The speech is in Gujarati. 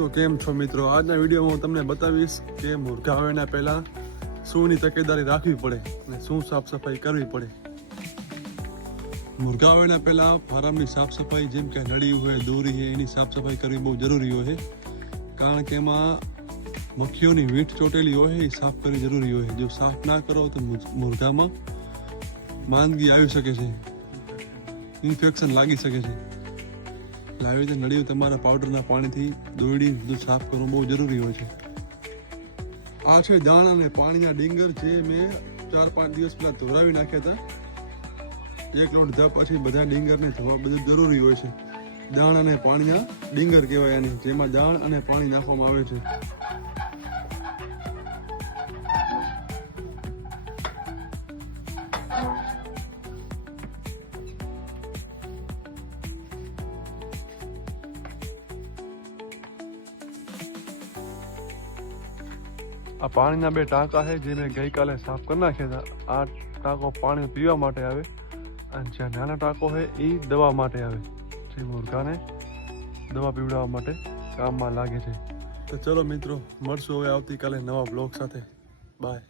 તો કેમ છો મિત્રો? આજના વિડીયોમાં હું તમને બતાવીશ કે મુર્ગા આવે એના પહેલાં શુંની તકેદારી રાખવી પડે અને શું સાફ સફાઈ કરવી પડે. મુર્ગા આવે એના પહેલાં ફાર્મની સાફ સફાઈ જેમ કે નળિયું હોય, દોરી હોય, એની સાફ સફાઈ કરવી બહુ જરૂરી હોય, કારણ કે એમાં મક્ખીઓની વીંઠ ચોટેલી હોય એ સાફ કરવી જરૂરી હોય. જો સાફ ના કરો તો મુર્ગામાં માંદગી આવી શકે છે, ઇન્ફેક્શન લાગી શકે છે. એટલે આવી રીતે નળિયું તમારા પાવડરના પાણીથી દોડી બધું સાફ કરવું બહુ જરૂરી હોય છે. આ છે દાણ અને પાણીના ડીંગર જે મેં 4-5 દિવસ પહેલાં ધોરાવી નાખ્યા હતા. એક લોટ ધોયા પછી બધા ડીંગરને ધોવા બધું જરૂરી હોય છે. દાણ અને પાણીના ડીંગર કહેવાય એને, જેમાં દાણ અને પાણી નાખવામાં આવે છે. આ પાણીના 2 ટાંકા છે જે મેં ગઈકાલે સાફ કરી નાખ્યા હતા. આ ટાંકો પાણી પીવા માટે આવે અને જે નાનો ટાંકો છે એ દવા માટે આવે, જે મુર્ગાને દવા પીવડાવવા માટે કામમાં લાગે છે. તો ચલો મિત્રો, મળશું હવે આવતીકાલે નવા બ્લોગ સાથે. બાય.